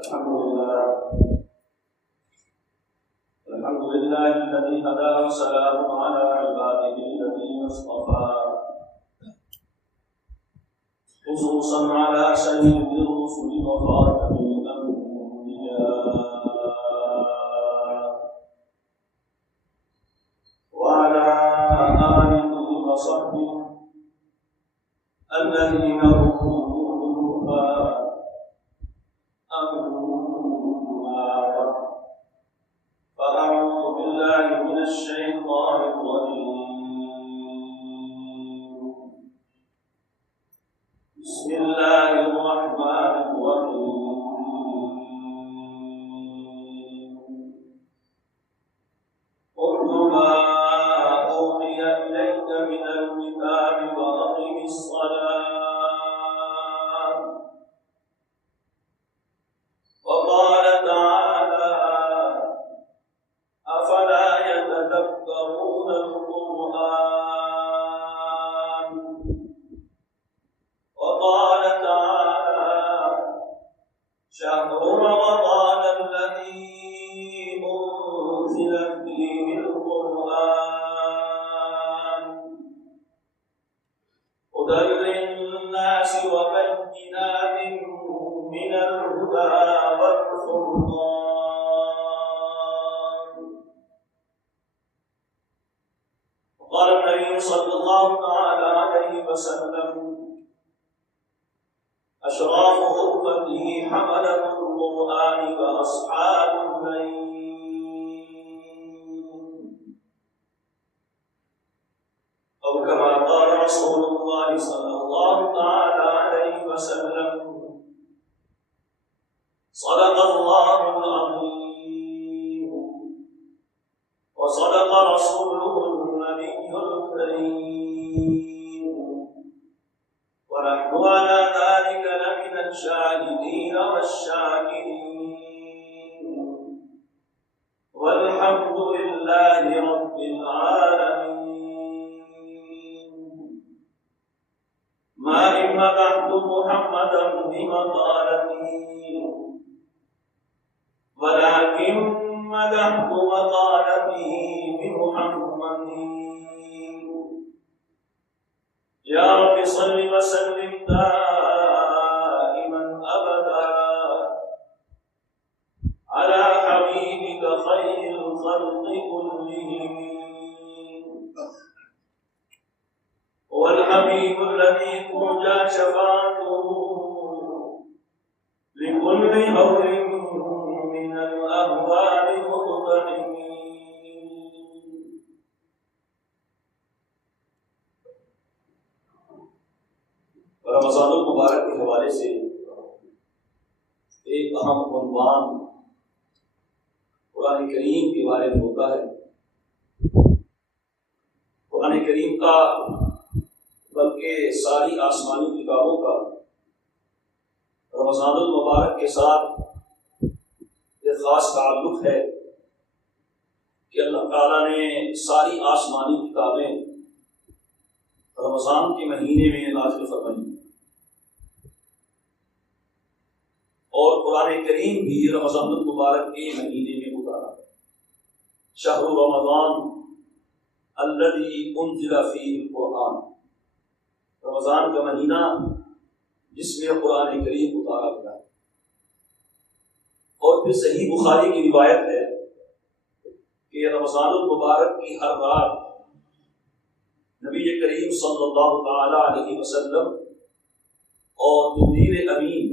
الحمد لله الذي هدى وسلام على عباده الذين اصطفى خصوصا على سيد الرسل وخاتم الأنبياء وعلى آله وصحبه الذين فأعوذ بالله من الشيطان الرجيم بسم الله الرحمن الرحيم اتل ما أوحي إليك من الكتاب وأقم الصلاة وقال تعالى أفلا يتدبرون القرآن وقال تعالى شهر رمضان الذي أنزل فيه القرآن هدى للناس وبينات من الهدى والفرقان قال النبي صلى الله تعالى عليه وسلم أشراف أمته حملة القرآن وأصحاب الليل أو كما قال رسول الله صلى الله تعالى عليه وسلم صدق الله العظيم وصدق رسوله النبي الكريم ونحن على ذلك لمن الشاهدين والشاكرين والحمد لله رب العالمين ما إن مدحت محمدا بمقالته ولكن مدحت مقالته بمحمد يا رب صل وسلم دائما أبدا على حبيبك خير الخلق كلهم هو الحبيب الذي ترجى شفاعته لكل هول من الأهوال مقتحم. رمضان المبارک کے حوالے سے ایک اہم عنوان قرآن کریم کے بارے میں ہوتا ہے. قرآن کریم کا بلکہ ساری آسمانی کتابوں کا رمضان المبارک کے ساتھ ایک خاص تعلق ہے کہ اللہ تعالیٰ نے ساری آسمانی کتابیں رمضان کے مہینے میں نازل فرمائی اور قرآن کریم بھی رمضان المبارک کے مہینے میں اتارا. شہر رمضان الذی انزل فیہ القرآن، رمضان کا مہینہ جس میں قرآن کریم اتارا گیا. اور پھر صحیح بخاری کی روایت ہے کہ رمضان المبارک کی ہر رات نبی کریم صلی اللہ تعالی علیہ وسلم اور جبریل امین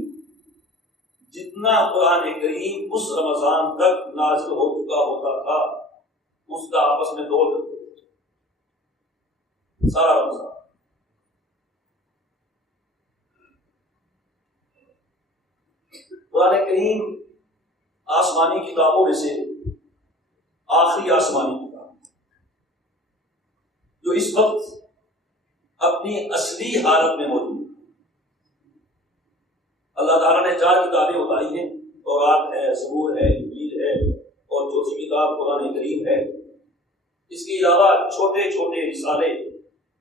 جتنا قرآن کریم اس رمضان تک نازل ہو چکا ہوتا تھا اس کا آپس میں دوڑ کرتے تھے سارا رمضان. قرآن کریم آسمانی کتابوں میں سے آخری آسمانی کتاب جو اس وقت اپنی اصلی حالت میں موجود ہے. اللہ تعالیٰ نے 4 کتابیں اتاری ہیں، تورات ہے، زبور ہے، انجیل ہے اور چوتھی کتاب قرآن کریم ہے. اس کے علاوہ چھوٹے چھوٹے رسالے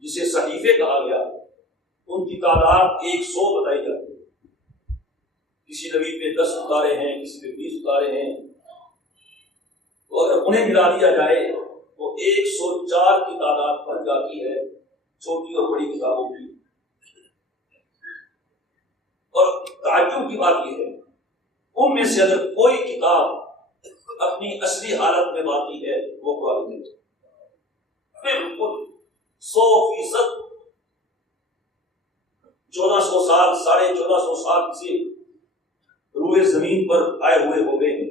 جسے صحیفے کہا گیا ان کی تعداد 100 بتائی جاتی ہے. کسی نبی پہ 10 اتارے ہیں، کسی پہ 20 اتارے ہیں، تو اگر انہیں ملا دیا جائے تو 104 کی تعداد بن جاتی ہے، چھوٹی اور بڑی کتابوں کی۔ اور تعجب کی بات یہ ہے، ان میں سے اگر کوئی کتاب اپنی اصلی حالت میں باقی ہے وہ قرآن کریم، بالکل 100%، 1400 سال 1450 سال سے روئے زمین پر آئے ہوئے ہو گئے ہیں،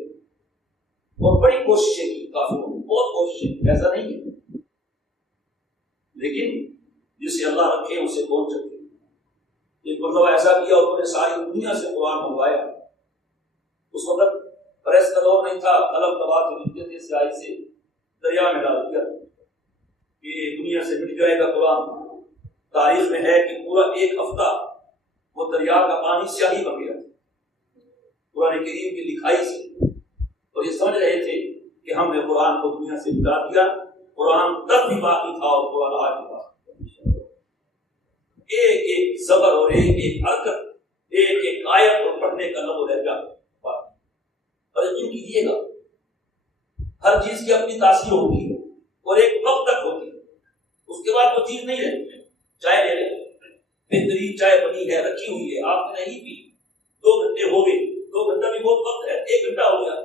اور بڑی کوششیں کی، کافروں نے بہت کوششیں، ایسا نہیں ہے، لیکن جسے اللہ رکھے اسے کون سکتے۔ ایک مرتبہ ایسا کیا، انہوں نے ساری دنیا سے قرآن منگوایا۔ اس وقت پریس کا دور نہیں تھا، قلم دبا کے لکھتے تھے سیاہی سے، دریا میں ڈال دیا کہ دنیا سے مٹ جائے گا قرآن۔ تاریخ میں ہے کہ پورا 1 ہفتہ وہ دریا کا پانی سیاہی بن گیا قرآن کریم کی لکھائی سے، اور یہ سمجھ رہے تھے کہ ہم نے قرآن کو دنیا سے مٹا دیا۔ قرآن تب بھی باقی تھا اور قرآن آج بھی باقی، ایک ایک زبر اور ایک ایک حرکت، ایک ایک آیت اور پڑھنے کا لب و لہجہ باقی۔ اور یقین کیجیے گا، ہر چیز کی اپنی تاثیر ہوتی ہے اور ایک وقت تک ہوتی ہے، اس کے بعد وہ چیز نہیں رہتی۔ چائے لے لیں، بہترین چائے بنی ہے، رکھی ہوئی ہے، آپ نے نہیں پی، 2 گھنٹے ہو گئے، 2 گھنٹہ بھی بہت وقت ہے، 1 گھنٹہ ہو گیا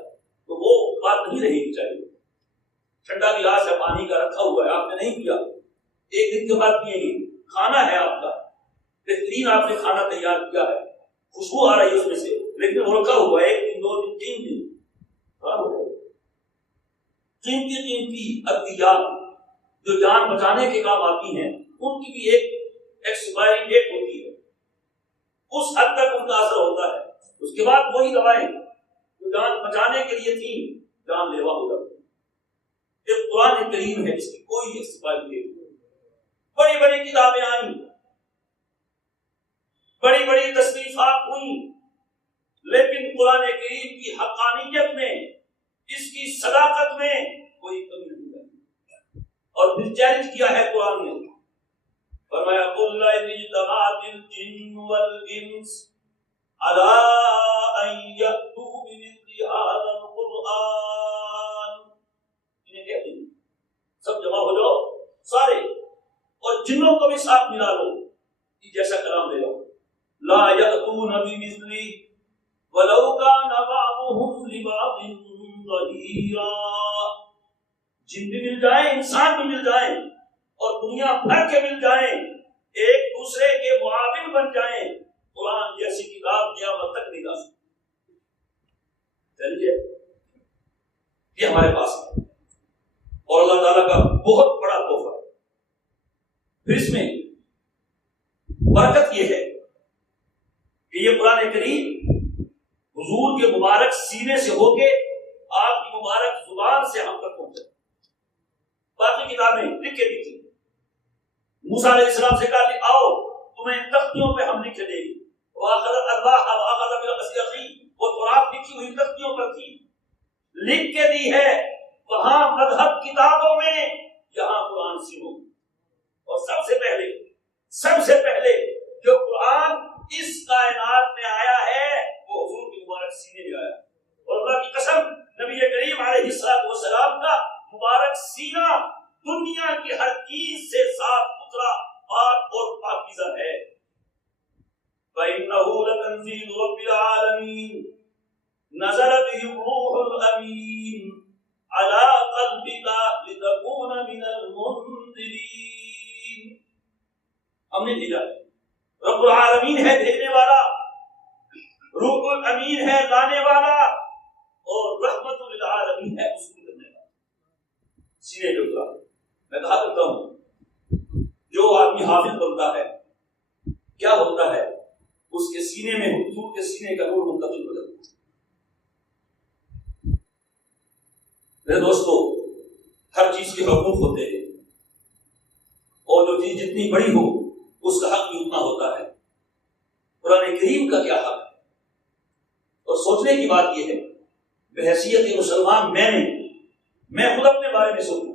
تو وہ بات نہیں رہے گی چائے۔ ٹھنڈا گلاس ہے پانی کا رکھا ہوا ہے، آپ نے نہیں پیا، 1 دن کے بعد پیئیں گے۔ کھانا ہے آپ کا، بہترین آپ نے کھانا تیار کیا ہے، خوشبو آ رہی ہے اس میں سے، لیکن وہ رکھا ہوا ہے 1 دن 2 دن 3 دن خراب ہو گئے۔ قیمتی ادویات جو جان بچانے کے کام آتی ہیں، ان کی بھی ایک ایکسپائری ڈیٹ ہوتی ہے، اس حد تک ان کا اثر ہوتا ہے، اس کے بعد وہی دوائیں جو جان بچانے کے لیے تھیں جان لیوا ہو جاتی ہیں۔ ایک قرآن کریم ہے جس کی کوئی ایکسپائری ڈیٹ نہیں۔ بڑی بڑی کتابیں آئیں، بڑی بڑی تصنیفات ہوئیں، لیکن قرآن کریم کی حقانیت میں، اس کی صداقت میں کوئی کمی نہیں ہے۔ اور پھر چیلنج کیا ہے قرآن نے، فرمایا قل لئن اجتمعت الجن والانس على ان يأتوا بمثل هذا القرآن، انہیں کہتے ہیں سب جمع ہو جاؤ سارے، اور جنوں کو بھی ساتھ ملا لو، یہ جیسا کلام لے لو، لا يأتون بمثله ولو كان بعضهم لبعض ظهيرا۔ جن بھی مل جائیں، انسان بھی مل جائیں، اور دنیا بھر کے مل جائیں، ایک دوسرے کے معاون بن جائیں، قرآن جیسی کتاب قیامت تک نہیں لا سکتی۔ چلیے یہ ہمارے پاس ہے، اور اللہ تعالیٰ کا بہت بڑا تحفہ ہے۔ پھر اس میں برکت یہ ہے کہ یہ قرآن کریم حضور کے مبارک سینے سے ہو کے آپ کی مبارک زبان سے ہم تک پہنچے۔ باقی کتابیں لکھ کے دی تھی، موسیٰ علیہ السلام سے کہا کہ آؤ تمہیں تختیوں پہ ہم لکھ دیں گے، وَأَخَذَ الْأَلْوَاحَ وَأَخَذَ بِالْأَصْلِ أَخِيهِ، وہ تورات لکھی ہوئی تختیوں پر تھی، لکھ کے دی ہے، وہاں مذہب کتابوں میں، یہاں قرآن سینوں میں۔ اور سب سے پہلے جو قرآن اس کائنات میں آیا ہے وہ حضور کے مبارک سینے میں آیا، اور اللہ کی قسم نبی کریم علیہ السلام کا مبارک سینہ دنیا کی ہر چیز سے صاف ستھرا، پاک اور پاکیزہ ہے۔ فَإِنَّهُ لَتَنزِيلُ رَبِّ الْعَالَمِينَ نَزَلَ بِهِ الرُّوحُ الْأَمِينُ عَلَى قَلْبِكَ لِتَكُونَ مِنَ الْمُنذِرِينَ۔ ہم نے بھیجا، رب العالمین ہے بھیجنے والا، روح الامین ہے لانے والا، اور رحمت للعالمین ہے اس کو کرنے والا۔ سینے پہ اترا۔ میں کہا کرتا ہوں جو آدمی حافظ بنتا ہے کیا ہوتا ہے، اس کے سینے میں حضور کے سینے کا نور منتقل ہو جاتا ہے۔ میرے دوستو، ہر چیز کے حقوق ہوتے ہیں، اور جو چیز جتنی بڑی ہو اس کا حق بھی اتنا ہوتا ہے۔ قرآن کریم کا کیا حق ہے؟ اور سوچنے کی بات یہ ہے، بحیثیت مسلمان میں خود اپنے بارے میں سوچوں،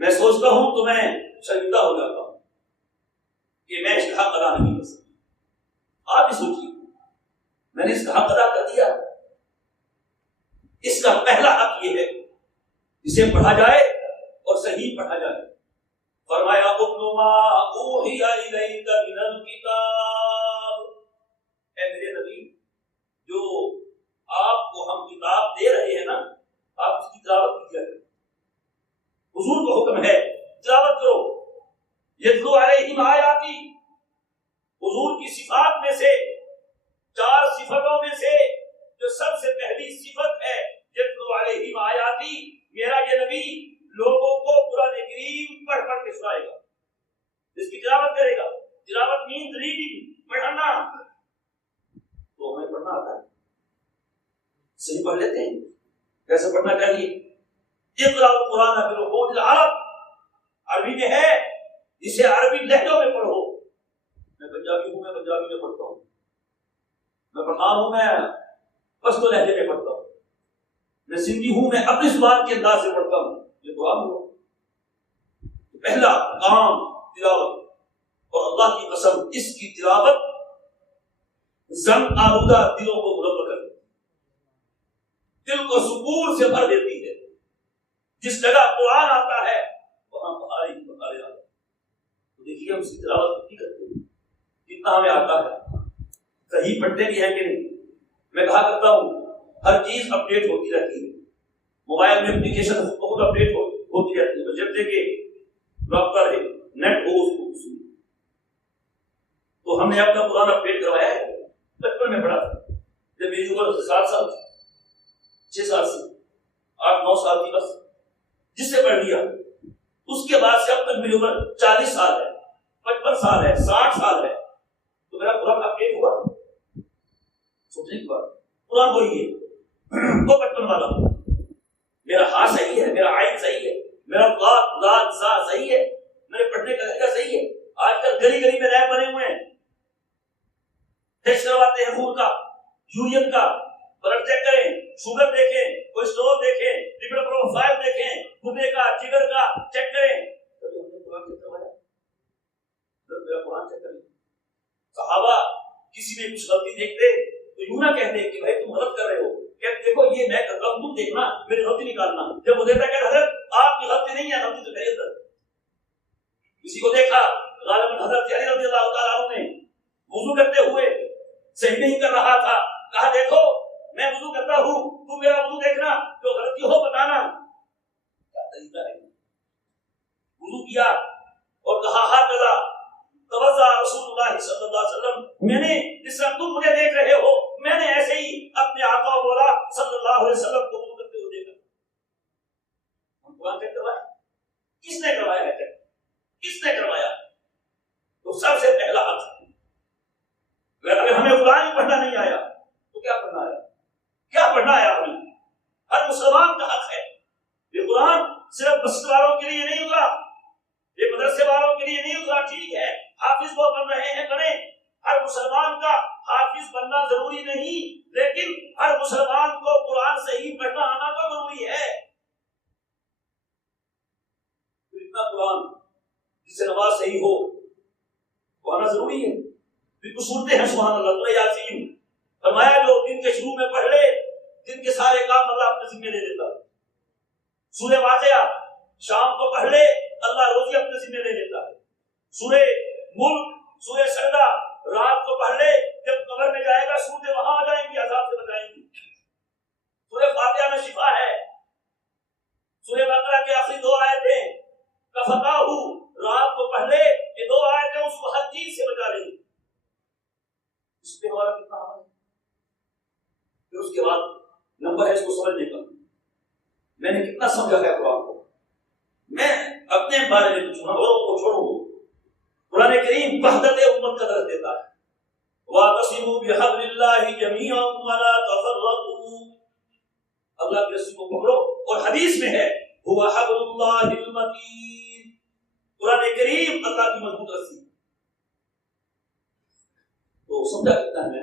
میں سوچتا ہوں تو میں شرمندہ ہو جاتا ہوں کہ میں اس کا حق ادا نہیں کر سکتا۔ آپ بھی سوچیے، میں نے اس کا حق ادا کر دیا. اس کا پہلا حق یہ ہے اسے پڑھا جائے اور صحیح پڑھا جائے. فرمایا اتل ما اوحی الیک من الکتاب، اے میرے نبی جو آپ کو ہم کتاب دے رہے ہیں نا، آپ اس کی تلاوت کیجیے. حضور کو حکم ہے تلاوت کرو. یتلو علیہم آیاتی، حضور کی صفات میں سے 4 صفتوں میں سے جو سب سے پہلی صفت ہے یتلو علیہم آیاتی، میرا یہ نبی لوگوں کو قرآن کریم پڑھ پڑھ کے سنائے گا، اس کی تلاوت کرے گا. تلاوت مینز ریڈنگ، پڑھنا. تو ہمیں پڑھنا آتا ہے، صحیح پڑھ لیتے ہیں. کیسے پڑھنا چاہیے؟ اقرأ القرآن بالقول العرب، عربی میں ہے اسے عربی لہجوں میں پڑھو. میں پنجابی ہوں، میں پنجابی میں پڑھتا ہوں. میں پٹھان ہوں، میں پشتو لہجے میں پڑھتا ہوں. میں سندھی ہوں، میں اپنی زبان کے انداز سے پڑھتا ہوں. یہ قرآن ہوا. پہلا کام تلاوت، اور اللہ کی قسم اس کی تلاوت زن آلودہ دلوں کو منور کر دیتی، دل کو سکون سے بھر دیتی ہے. جس جگہ قرآن آتا ہے وہاں بہارے ہی بہارے آتے ہیں. تو دیکھیے ہم اس کی تلاوت کتنی کرتے ہیں، کتنا ہمیں آتا ہے. صحیح پڑھتے بھی ہیں کہ نہیں؟ میں کہا کرتا ہوں ہر چیز اپڈیٹ ہوتی رہتی ہے. موبائل میں اپلیکیشن بہت اپڈیٹ ہوتی رہتی ہے. جب سے کہ رابطہ رہے، نیٹ ہو اس کو سنیں. تو ہم نے اپنا قرآن اپڈیٹ کروایا ہے. بچپن میں پڑھا تھا جب میری عمر 7 سال تھی، 6 سال سے 8-9 سال تھی، بس جس سے پڑھ لیا. اس کے بعد سے اب تک میری عمر 40 سال ہے، 55 سال ہے، 60 سال ہے. تو میرا قرآن اپڈیٹ ہوا؟ سوچنے کی بات. قرآن وہی ہے، وہ بچپن والا. میرا ہاں صحیح ہے، میرا عین صحیح ہے، میرا لاد زا صحیح ہے، میرے پڑھنے کا طریقہ صحیح ہے. آج کل گلی گلی میں ریپ بنے ہوئے ہیں، ٹیسٹ کرواتے ہیں خون کا، یورین کا، بلڈ چیک کریں، شوگر دیکھیں، کولیسٹرول دیکھیں، لپڈ پروفائل دیکھیں، گردے کا، جگر کا چیک کریں. کبھی ہم نے قرآن چیک کروایا؟ میرا قرآن چیک کریں. صحابہ کسی میں کچھ غلطی دیکھتے تو یوں نہ کہتے کہ بھائی تم غلط کر رہے ہو، کہتے دیکھو یہ میں کرتا ہوں، تم دیکھنا میری غلطی نکالنا. جب وہ دیتا کہ حضرت آپ کی غلطی نہیں ہے، غلطی تو میری اندر. کسی کو دیکھا غالباً حضرت علی رضی اللہ تعالیٰ عنہ نے وضو کرتے ہوئے صحیح نہیں کر رہا تھا، کہا دیکھو میں وضو کرتا ہوں، تم میرا وضو دیکھنا، جو غلطی ہو بتانا. کیا طریقہ ہے؟ وضو کیا اور کہا ہاکذا توضا رسول اللہ صلی اللہ علیہ وسلم، میں نے جس طرح تم مجھے دیکھ رہے ہو میں نے ایسے ہی اپنے آقا و مولا صلی اللہ علیہ وسلم کو وضو کرتے ہوئے دیکھا. ہم قرآن چیک کروایا؟ کس نے کروایا ہے چیک؟ کس نے کروایا؟ تو سب سے پہلا حق. اگر ہمیں قرآن ہی پڑھنا نہیں آیا تو کیا پڑھنا آیا؟ کیا پڑھنا آیا ہمیں؟ ہر مسلمان کا حق ہے. یہ قرآن صرف مسجد والوں کے لیے نہیں اترا، یہ مدرسے والوں کے لیے نہیں اترا. ٹھیک ہے حافظ وہ بن رہے ہیں، بنے. ہر مسلمان کا حافظ بننا ضروری نہیں، لیکن ہر مسلمان کو قرآن صحیح پڑھنا آنا تو ضروری ہے. اتنا قرآن جس سے نماز صحیح ہو وہ آنا ضروری ہے. بالکل سنتے ہیں سبحان اللہ. سورہ یاسین فرمایا جو دن کے شروع میں پڑھ لے دن کے سارے کام اللہ اپنے ذمہ لے لیتا ہے. سورہ واقعہ شام کو پڑھ لے اللہ روزی اپنے ذمہ لے لیتا ہے. سورہ ملک، سورہ سجدہ رات کو پڑھ لے، جب قبر میں جائے گا سورتیں وہاں آ جائیں گی، عذاب سے بچائیں گی. سورہ فاتحہ میں شفا ہے. سورہ بقرہ کے آخری 2 آیتیں کفتاہ رات کو پڑھ لے، یہ 2 آیتیں اس کو ہر چیز سے بچا لیں گی. اس پہ ہمارا کتنا عمل ہے؟ پھر اس کے بعد نمبر ہے اس کو سمجھنے کا. میں نے کتنا سمجھا ہے قرآن کو؟ میں اپنے بارے میں کچھ اوروں کو چھوڑوں. قرآن کریم وحدت امت کا درس دیتا ہے. وَاعْتَصِمُوا بِحَبْلِ اللَّهِ جَمِيعًا وَلَا تَفَرَّقُوا. اللہ کی رسی کو پکڑو. اور حدیث میں ہے هُوَ حَبْلُ اللَّهِ الْمَتِينُ. قرآن کریم اللہ کی مضبوط رسی. تو سمجھا کتنا ہے؟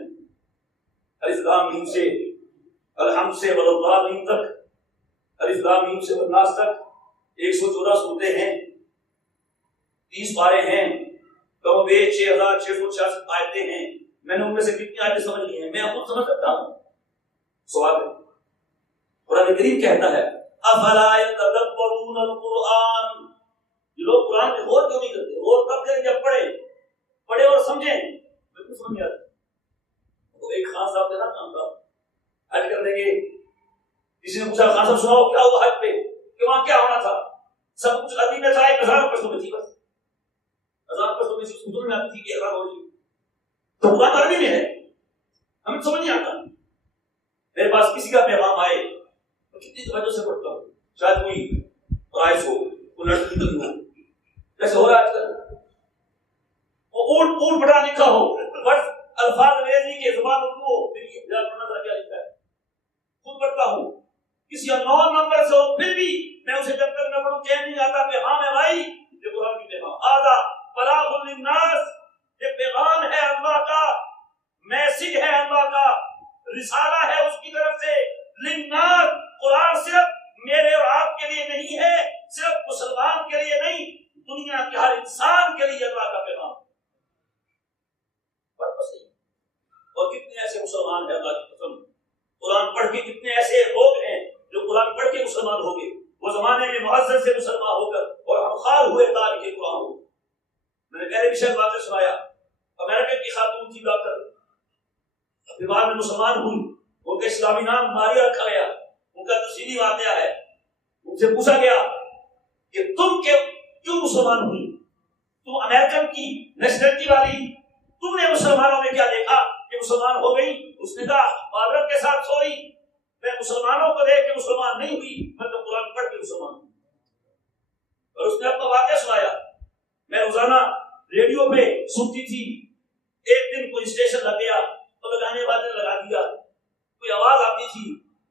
الف لام میم سے الحمد سے والضالین تک، الف لام میم سے والناس تک 114 سورتیں ہیں، 30 پارے ہیں، کم و بیش 6666 آیتیں ہیں. میں نے ان میں سے کتنی آیتیں سمجھ لی ہیں؟ میں خود سمجھ سکتا ہوں؟ سوال ہے. قرآن کریم کہتا ہے افلا یتدبرون القرآن. یہ لوگ قرآن میں غور کیوں نہیں کرتے؟ غور کب کریں جب پڑھے اور سمجھیں. بالکل سمجھ نہیں آتا. تو ایک خان صاحب تھے نا، خان صاحب حج کرنے کے، کسی نے پوچھا خان صاحب سناؤ کیا ہوا حج پہ، کہ وہاں کیا ہونا تھا؟ سب کچھ عربی میں تھا، ایک ہزار پشتوں میں تھی، بس ہزار پشتوں میں سے اردو میں آتی تھی کہ اذان ہو رہی. تو قرآن عربی میں ہے، ہمیں سمجھ نہیں آتا. میرے پاس کسی کا پیغام آئے میں کتنی توجہ سے پڑھتا ہوں، شاید کوئی رائز ہو، کوئی لڑکی نکلی ہو، جیسے ہو رہا ہے آج کل، وہ اونٹ بڑا لکھا ہو، بس الفاظ انگریزی کے زبان اردو ہو، پھر یہ پڑھنا تھا کیا لکھا ہے، خود پڑھتا ہوں کسی انون نمبر سے ہو، پھر بھی میں اسے جب تک نہ پڑھوں چین نہیں آتا کہ ہاں میں بھائی یہ قرآن کی پیغام آدھا بلاغ للناس، یہ پیغام ہے اللہ کا، میسج ہے اللہ کا، رسالہ ہے اس کی طرف سے. للناس، قرآن صرف میرے اور آپ کے لیے نہیں ہے، صرف مسلمان کے لیے نہیں، دنیا کے ہر انسان کے لیے اللہ کا پیغام. اور کتنے ایسے مسلمان ہیں اللہ کی قسم، قرآن پڑھ کے کتنے ایسے لوگ ہیں جو قرآن پڑھ کے مسلمان ہو گئے، وہ زمانے میں معزز سے مسلمان ہو کر اور ہم خال ہوئے تاریخ قرآن ہو. میں نے پہلے بھی شاید واقعہ سنایا، امریکہ کی خاتون تھی ڈاکٹر، بعد میں مسلمان ہوئی، ان کا اسلامی نام ماریا رکھا گیا، ان کا تفصیلی واقعہ ہے. ان سے پوچھا گیا کہ تم کیوں مسلمان ہوئی، تم امریکن کی نیشنلٹی والی، تم نے مسلمانوں میں کیا دیکھا کہ مسلمان ہو گئی؟ اس نے کہا عورت کے ساتھ سوئی، میں مسلمانوں کو دیکھ کے مسلمان نہیں ہوئی، میں تو قرآن پڑھ کے مسلمان ہوں. اور اس نے اپنا واقعہ سنایا. میں روزانہ ریڈیو پہ سنتی تھی، ایک دن کوئی اسٹیشن لگ گیا تو لگانے والے نے لگا دیا، کوئی آواز آتی تھی،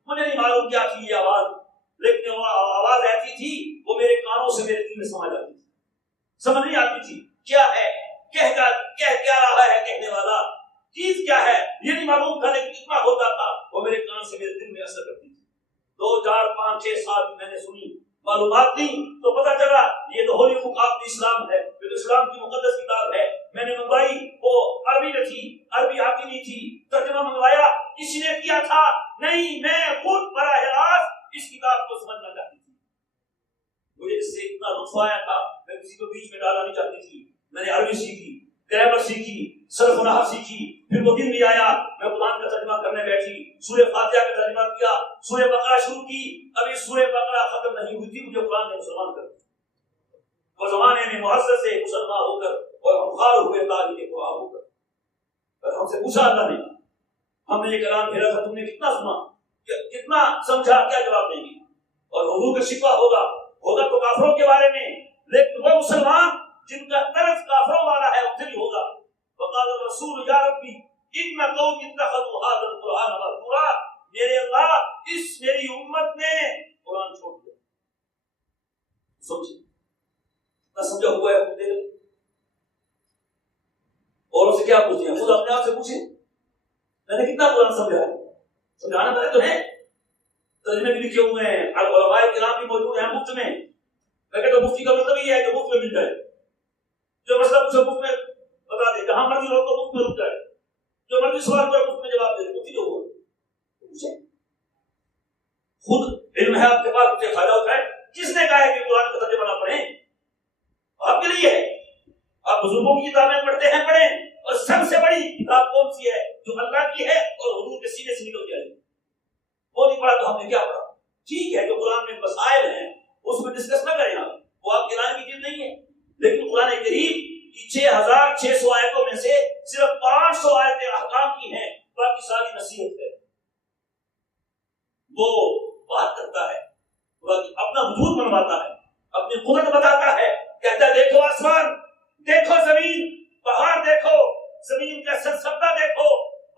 مجھے نہیں معلوم کیا تھی یہ آواز، لیکن وہ آواز ایسی تھی وہ میرے کانوں سے میرے دل میں سما جاتی تھی، سمجھ نہیں آتی تھی کیا ہے، کہہ کیا رہا ہے کہنے والا، چیز کیا ہے یہ نہیں معلوم تھا، لیکن اتنا ہوتا تھا وہ میرے کان سے میرے دل میں اثر کرتی تھی. 2 4 5 6 7 میں نے سنی، معلومات لی تو پتہ چلا یہ تو ہولی بک آف اسلام ہے، یہ تو اسلام کی مقدس کتاب ہے. میں نے منگوائی، وہ عربی میں تھی، عربی آتی نہیں تھی، ترجمہ منگوایا، کسی نے کیا تھا نہیں، میں خود براہ راست اس کتاب کو سمجھنا چاہتی تھی. مجھے اس سے اتنا لطف آیا تھا، میں کسی کو بیچ میں ڈالنا نہیں چاہتی تھی. میں نے عربی سیکھی، گرامر سیکھی، صرف و نحو سیکھی. پھر وہ دن بھی آیا میں قرآن کا ترجمہ کرنے بیٹھی، سورہ فاتحہ کا ترجمہ کیا، سورہ بقرہ شروع کی، ابھی سورہ بقرہ ختم نہیں ہوئی تھی مجھے قرآن نے مسلمان کر دیا. وہ زمانے میں معزز سے مسلمان ہو کر اور ہم خال ہوئے تاریخ قرآن ہو کر. اور ہم سے پوچھا اللہ نے، ہم نے یہ کلام پھیرا تھا، تم نے کتنا سنا، کتنا سمجھا، کیا جواب دیں گے؟ اور حضور کا شکوہ ہوگا تو کافروں کے بارے میں، لیکن وہ مسلمان جن کا طرز کافروں والا ہے ان سے بھی ہوگا. وقال الرسول یا ربی ان قوم اتخذوا هذا القرآن مهجورا، میرے اللہ اس میری امت نے قرآن چھوڑ دیا. سمجھے نہ سمجھا ہوا ہے خود دے. اور اسے کیا پوچھیں، خود اپنے آپ سے پوچھیں میں نے کتنا قرآن سمجھا ہے. سمجھانا پڑے تو ہے، ترجمے بھی لکھے ہوئے ہیں، علماء کرام بھی موجود ہیں مفت میں. میں کہتا ہوں مفتی کا مطلب یہ ہے کہ مفت میں مل جائے، جو مسئلہ اسے مفت میں بتا دے، جہاں مرضی لوگ کو مفت میں رک جائے، جو مرضی سوال پر مفت میں جواب دے دے. مفتی جو ہوا پوچھیں، خود علم ہے آپ کے پاس، اسے فائدہ اٹھائے. کس نے کہا ہے کہ قرآن کا ترجمہ نہ پڑھیں؟ آپ کے لیے ہے. آپ بزرگوں کی کتابیں پڑھتے ہیں، پڑھیں. اور سب سے بڑی کتاب کون سی ہے؟ جو اللہ کی ہے اور حضور کے سینے سے نکل کے آئی. وہ نہیں پڑھا تو ہم نے کیا پڑھا؟ ٹھیک ہے جو قرآن میں مسائل ہیں اس میں ڈسکس نہ کریں آپ، وہ آپ کے قرآن کی چیز نہیں ہے. لیکن قرآن کریم کی 6600 آیتوں میں سے صرف 500 آیتیں احکام کی ہیں، باقی ساری نصیحت ہے. وہ بات کرتا ہے، اپنا وجود منواتا ہے، اپنی قدرت بتاتا ہے، کہتا ہے دیکھو آسمان، دیکھو زمین، پہاڑ دیکھو، زمین کا سرسبزہ دیکھو،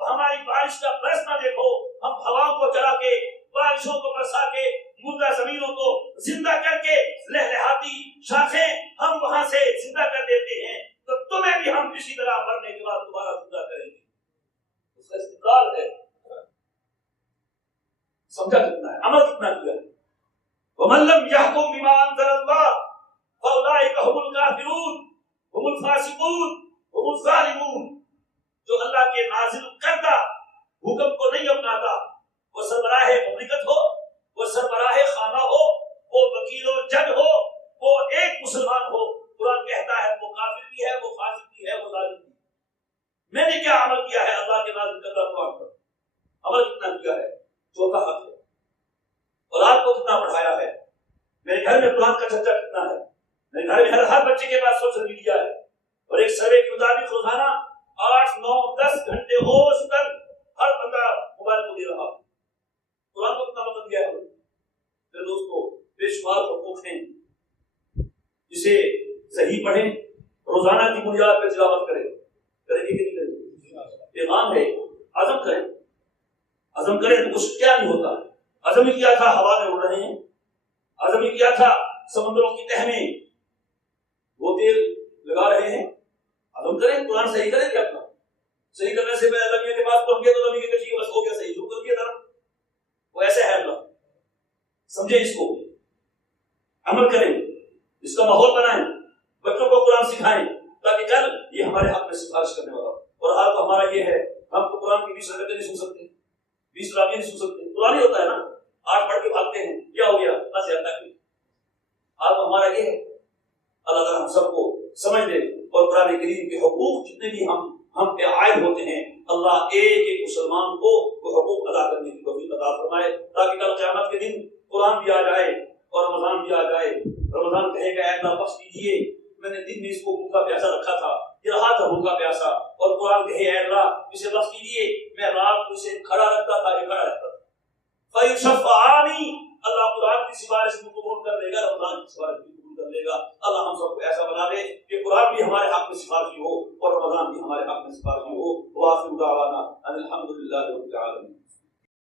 ہماری بارش کا برسنا دیکھو، ہم ہواؤں کو چلا کے، بارشوں کو برسا کے، مردہ زمینوں کو زندہ کر کے، لہلہاتی شاخیں ہم وہاں سے زندہ کر دیتے ہیں، تو تمہیں بھی ہم کسی طرح مرنے کے بعد دوبارہ زندہ کریں گے. اس کا استقرار ہے. سمجھا کتنا ہے، عمل کتنا کیا ہے. وَمَن لَّمْ يَحْكُم بِمَا أَنزَلَ اللَّهُ فَأُولَٰئِكَ هُمُ الْكَافِرُونَ هُمُ الْفَاسِقُونَ هُمُ الظَّالِمُونَ. جو اللہ کے نازل کردہ حکم کو نہیں اپناتا، وہ سربراہ مملکت ہو، وہ سربراہ خانہ ہو، وہ وکیل و جج ہو، وہ ایک مسلمان ہو، قرآن کہتا ہے وہ کافر بھی ہے، وہ فاسق بھی ہے، وہ ظالم بھی ہے۔ میں نے کیا عمل کیا ہے اللہ کے نازل کردہ قرآن پر؟ عمل کتنا کیا ہے؟ چوتھا حق ہے۔ اولاد کو کتنا پڑھایا ہے؟ میرے گھر میں قرآن کا چرچا کتنا ہے؟ میرے گھر میں ہر بچے کے پاس سوشل میڈیا ہے، اور ایک سروے کے مطابق روزانہ 8، 9، 10 گھنٹے اوسطاً ہر بندہ موبائل کو دے رہا ہے۔ قرآن کو کتنا وقت دیا ہے؟ میرے دوستو، بے شمار حقوق ہیں، اسے صحیح پڑھیں، روزانہ کی بنیاد پر تلاوت کریں گے کہ نہیں کریں گے؟ پیغام ہے، عزم کریں، عزم کریں تو کچھ کیا نہیں ہوتا۔ عزم ہی کیا تھا ہوا میں اڑ رہے ہیں، عزم ہی کیا تھا سمندروں کی تہ میں وہ تیل لگا رہے ہیں۔ عزم کریں، قرآن صحیح کریں کہ اپنا صحیح کرنے سے میں اللہ کے پاس پہنچ گیا تو نبی کے کچھ بس ہو گیا، صحیح شروع کر دیا تھا، وہ ایسے ہے اللہ۔ سمجھیں اس کو، عمل کریں، اس کا ماحول بنائیں، بچوں کو قرآن سکھائیں تاکہ کل یہ ہمارے حق میں سفارش کرنے والا ہو۔ اور حال تو ہمارا یہ ہے، ہم تو قرآن کی 20 رکعتیں نہیں سن سکتے، 20 راویہ نہیں سن سکتے، قرآن ہی ہوتا ہے نا، 8 پڑھ کے بھاگتے ہیں، کیا ہو گیا بس یاد تک۔ حال تو ہمارا یہ ہے، اللہ تعالیٰ ہم سب کو سمجھ دے اور قرآن کریم کے حقوق جتنے بھی ہم پہ عائد ہوتے ہیں، اللہ ایک ایک مسلمان کو وہ حقوق ادا کرنے کی توفیق عطا فرمائے تاکہ کل قیامت کے دن قرآن بھی آ جائے اور رمضان بھی آ جائے، رمضان کہے گا اے اللہ بخش دیجیے، میں نے دن میں اس کو بھوکا پیاسا رکھا تھا، یہ رہا تھا بھوکا پیاسا، اور قرآن کہے اے اللہ اسے بخش دیجیے، میں رات کو اسے کھڑا رکھتا تھا، یہ کھڑا رکھتا تھا، فَيُشَفَّعَانِ، اللہ قرآن کی سفارش بھی قبول کر لے گا، رمضان کی سفارش بھی قبول کر لے گا۔ اللہ ہم سب کو ایسا بنا دے کہ قرآن بھی ہمارے حق میں سفارشی ہو اور رمضان بھی ہمارے حق میں سفارشی ہو۔ وآخر دعوانا ان الحمد للہ رب العالمین۔